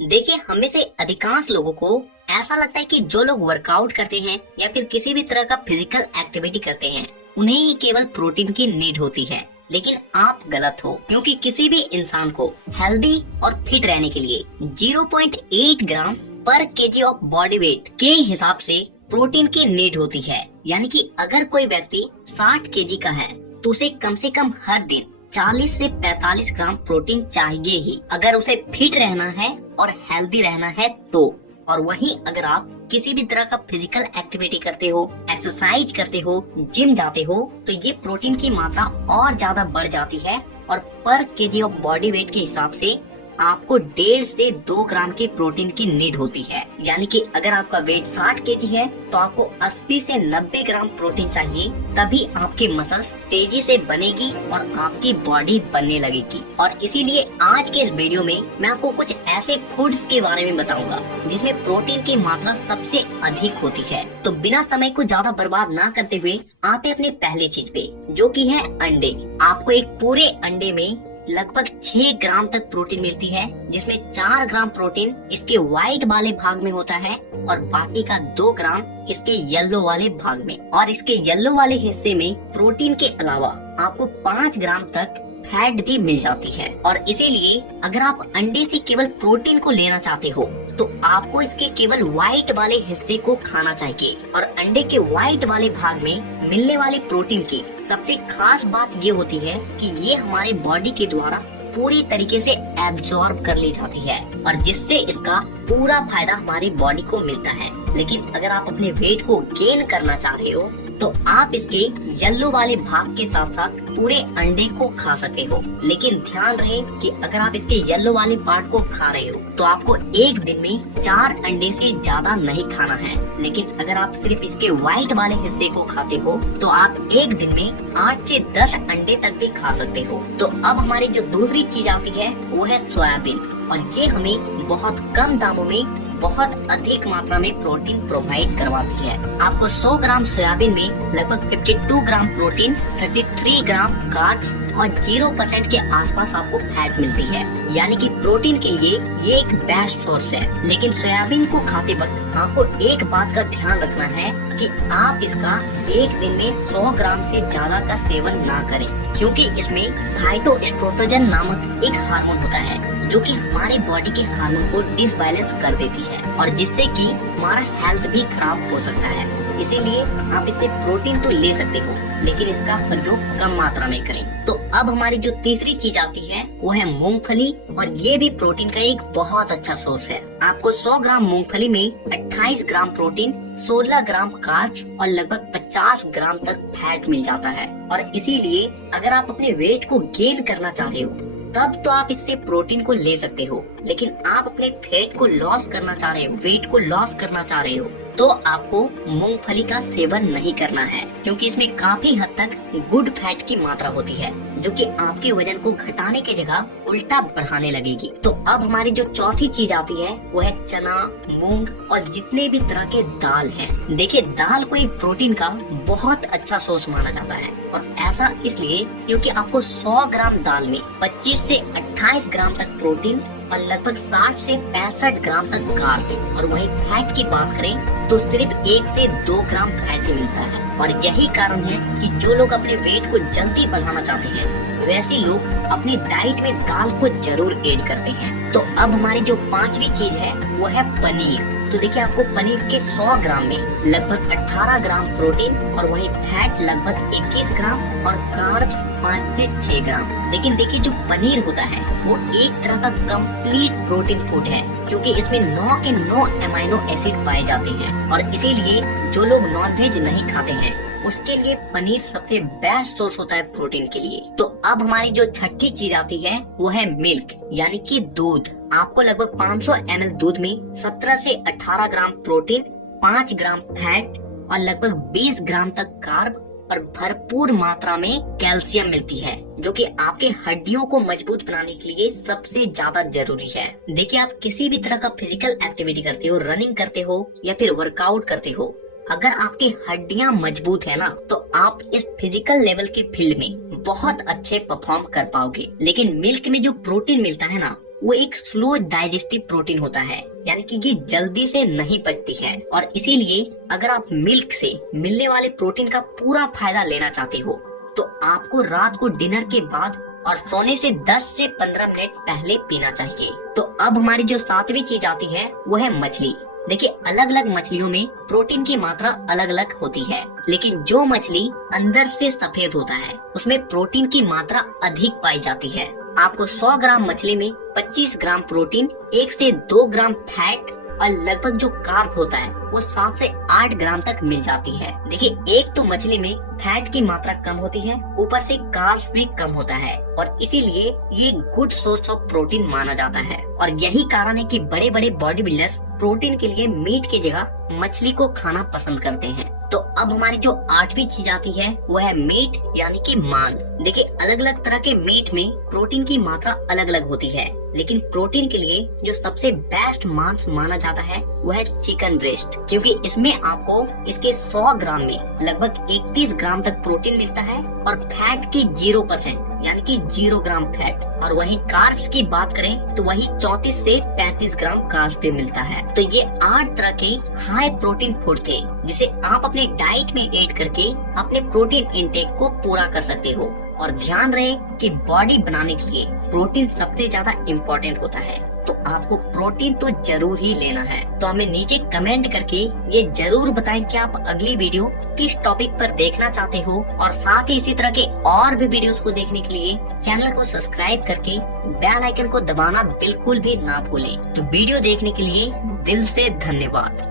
देखिए, हमें से अधिकांश लोगों को ऐसा लगता है कि जो लोग वर्कआउट करते हैं या फिर किसी भी तरह का फिजिकल एक्टिविटी करते हैं उन्हें ही केवल प्रोटीन की नीड होती है। लेकिन आप गलत हो, क्योंकि किसी भी इंसान को हेल्दी और फिट रहने के लिए 0.8 ग्राम पर केजी ऑफ बॉडी वेट के हिसाब से प्रोटीन की नीड होती है। यानी कि अगर कोई व्यक्ति 60 केजी का है तो उसे कम से कम हर दिन 40 से 45 ग्राम प्रोटीन चाहिए ही, अगर उसे फिट रहना है और हेल्दी रहना है तो। और वहीं अगर आप किसी भी तरह का फिजिकल एक्टिविटी करते हो, एक्सरसाइज करते हो, जिम जाते हो, तो ये प्रोटीन की मात्रा और ज्यादा बढ़ जाती है और पर केजी ऑफ बॉडी वेट के हिसाब से आपको 1.5 से 2 ग्राम की प्रोटीन की नीड होती है। यानी कि अगर आपका वेट 60 केजी है तो आपको 80 से 90 ग्राम प्रोटीन चाहिए, तभी आपकी मसल्स तेजी से बनेगी और आपकी बॉडी बनने लगेगी। और इसीलिए आज के इस वीडियो में मैं आपको कुछ ऐसे फूड्स के बारे में बताऊंगा जिसमें प्रोटीन की मात्रा सबसे अधिक होती है। तो बिना समय को ज्यादा बर्बाद ना करते हुए आते अपनी पहली चीज पे, जो कि है अंडे। आपको एक पूरे अंडे में लगभग 6 ग्राम तक प्रोटीन मिलती है, जिसमें 4 ग्राम प्रोटीन इसके व्हाइट वाले भाग में होता है और बाकी का 2 ग्राम इसके येलो वाले भाग में। और इसके येलो वाले हिस्से में प्रोटीन के अलावा आपको 5 ग्राम तक फैट भी मिल जाती है। और इसीलिए अगर आप अंडे से केवल प्रोटीन को लेना चाहते हो तो आपको इसके केवल व्हाइट वाले हिस्से को खाना चाहिए। और अंडे के व्हाइट वाले भाग में मिलने वाले प्रोटीन की सबसे खास बात ये होती है कि ये हमारे बॉडी के द्वारा पूरी तरीके से एब्जॉर्ब कर ली जाती है और जिससे इसका पूरा फायदा हमारी बॉडी को मिलता है। लेकिन अगर आप अपने वेट को गेन करना चाह रहे हो तो आप इसके येलो वाले भाग के साथ साथ पूरे अंडे को खा सकते हो। लेकिन ध्यान रहे कि अगर आप इसके येलो वाले पार्ट को खा रहे हो तो आपको एक दिन में 4 अंडे से ज्यादा नहीं खाना है। लेकिन अगर आप सिर्फ इसके व्हाइट वाले हिस्से को खाते हो तो आप एक दिन में 8 से 10 अंडे तक भी खा सकते हो। तो अब हमारी जो दूसरी चीज आती है वो है सोयाबीन, और ये हमें बहुत कम दामों में बहुत अधिक मात्रा में प्रोटीन प्रोवाइड करवाती है। आपको 100 ग्राम सोयाबीन में लगभग 52 ग्राम प्रोटीन, 33 ग्राम कार्ब्स और 0% के आसपास आपको फैट मिलती है। यानी कि प्रोटीन के लिए ये एक बेस्ट सोर्स है। लेकिन सोयाबीन को खाते वक्त आपको एक बात का ध्यान रखना है कि आप इसका एक दिन में 100 ग्राम से ज्यादा का सेवन ना करें, क्योंकि इसमें फाइटोएस्ट्रोजन नामक एक हार्मोन होता है जो कि हमारे बॉडी के हार्मोन को डिसबैलेंस कर देती है और जिससे कि हमारा हेल्थ भी खराब हो सकता है। इसीलिए आप इससे प्रोटीन तो ले सकते हो, लेकिन इसका प्रयोग कम मात्रा में करें। तो अब हमारी जो तीसरी चीज आती है वो है मूंगफली, और ये भी प्रोटीन का एक बहुत अच्छा सोर्स है। आपको 100 ग्राम मूंगफली में 28 ग्राम प्रोटीन, 16 ग्राम कार्ब्स और लगभग 50 ग्राम तक फैट मिल जाता है। और इसीलिए अगर आप अपने वेट को गेन करना चाहते हो तब तो आप इससे प्रोटीन को ले सकते हो। लेकिन आप अपने फैट को लॉस करना चाह रहे हो, वेट को लॉस करना चाह रहे हो, तो आपको मूंगफली का सेवन नहीं करना है, क्योंकि इसमें काफी हद तक गुड फैट की मात्रा होती है जो कि आपके वजन को घटाने की जगह उल्टा बढ़ाने लगेगी। तो अब हमारी जो चौथी चीज आती है वो है चना, मूंग और जितने भी तरह के दाल हैं। देखिए, दाल को एक प्रोटीन का बहुत अच्छा सोर्स माना जाता है, और ऐसा इसलिए क्योंकि आपको 100 ग्राम दाल में 25 से 28 ग्राम तक प्रोटीन और लगभग 60 से 65 ग्राम तक कार्ब्स, और वहीं फैट की बात करें तो सिर्फ 1 से 2 ग्राम फैट ही मिलता है। और यही कारण है कि जो लोग अपने वेट को जल्दी बढ़ाना चाहते हैं वैसे लोग अपनी डाइट में दाल को जरूर ऐड करते हैं। तो अब हमारी जो 5वीं चीज है वो है पनीर। तो देखिए, आपको पनीर के 100 ग्राम में लगभग 18 ग्राम प्रोटीन और वही फैट लगभग 21 ग्राम और कार्ब्स 5 से 6 ग्राम। लेकिन देखिए, जो पनीर होता है वो एक तरह का कंप्लीट प्रोटीन फूड है, क्योंकि इसमें 9 के 9 अमीनो एसिड पाए जाते हैं। और इसीलिए जो लोग नॉनवेज नहीं खाते हैं उसके लिए पनीर सबसे बेस्ट सोर्स होता है प्रोटीन के लिए। तो अब हमारी जो छठी चीज आती है वो है मिल्क, यानी कि दूध। आपको लगभग 500 ml दूध में 17 से 18 ग्राम प्रोटीन, 5 ग्राम फैट और लगभग 20 ग्राम तक कार्ब और भरपूर मात्रा में कैल्शियम मिलती है, जो कि आपके हड्डियों को मजबूत बनाने के लिए सबसे ज्यादा जरूरी है। देखिए, आप किसी भी तरह का फिजिकल एक्टिविटी करते हो, रनिंग करते हो या फिर वर्कआउट करते हो, अगर आपकी हड्डियां मजबूत है ना तो आप इस फिजिकल लेवल के फील्ड में बहुत अच्छे परफॉर्म कर पाओगे। लेकिन मिल्क में जो प्रोटीन मिलता है ना वो एक स्लो डाइजेस्टिव प्रोटीन होता है, यानी कि ये जल्दी से नहीं पचती है। और इसीलिए अगर आप मिल्क से मिलने वाले प्रोटीन का पूरा फायदा लेना चाहते हो तो आपको रात को डिनर के बाद और सोने से 10 से 15 मिनट पहले पीना चाहिए। तो अब हमारी जो 7वीं चीज आती है वो है मछली। देखिए, अलग अलग मछलियों में प्रोटीन की मात्रा अलग अलग होती है, लेकिन जो मछली अंदर से सफेद होता है उसमें प्रोटीन की मात्रा अधिक पाई जाती है। आपको 100 ग्राम मछली में 25 ग्राम प्रोटीन, 1 से 2 ग्राम फैट और लगभग जो कार्ब होता है वो 7 से 8 ग्राम तक मिल जाती है। देखिए, एक तो मछली में फैट की मात्रा कम होती है, ऊपर से कार्ब्स भी कम होता है और इसीलिए ये गुड सोर्स ऑफ प्रोटीन माना जाता है। और यही कारण है कि बड़े बड़े बॉडी बिल्डर्स प्रोटीन के लिए मीट की जगह मछली को खाना पसंद करते हैं। तो अब हमारी जो 8वीं चीज आती है वो है मीट, यानी कि मांस। देखिए, अलग अलग तरह के मीट में प्रोटीन की मात्रा अलग अलग होती है, लेकिन प्रोटीन के लिए जो सबसे बेस्ट मांस माना जाता है वो है चिकन ब्रेस्ट, क्योंकि इसमें आपको इसके 100 ग्राम में लगभग 31 ग्राम तक प्रोटीन मिलता है और फैट की 0% यानी कि 0 ग्राम फैट। और वहीं कार्ब्स की बात करें तो वही 34 से 35 ग्राम कार्ब्स पे मिलता है। तो ये 8 तरह के हाई प्रोटीन फूड थे जिसे आप अपने डाइट में ऐड करके अपने प्रोटीन इंटेक को पूरा कर सकते हो। और ध्यान रहे कि बॉडी बनाने के लिए प्रोटीन सबसे ज्यादा इम्पोर्टेंट होता है, तो आपको प्रोटीन तो जरूर ही लेना है। तो हमें नीचे कमेंट करके ये जरूर बताएं कि आप अगली वीडियो किस टॉपिक पर देखना चाहते हो, और साथ ही इसी तरह के और भी वीडियोस को देखने के लिए चैनल को सब्सक्राइब करके बेल आइकन को दबाना बिल्कुल भी ना भूलें। तो वीडियो देखने के लिए दिल से धन्यवाद।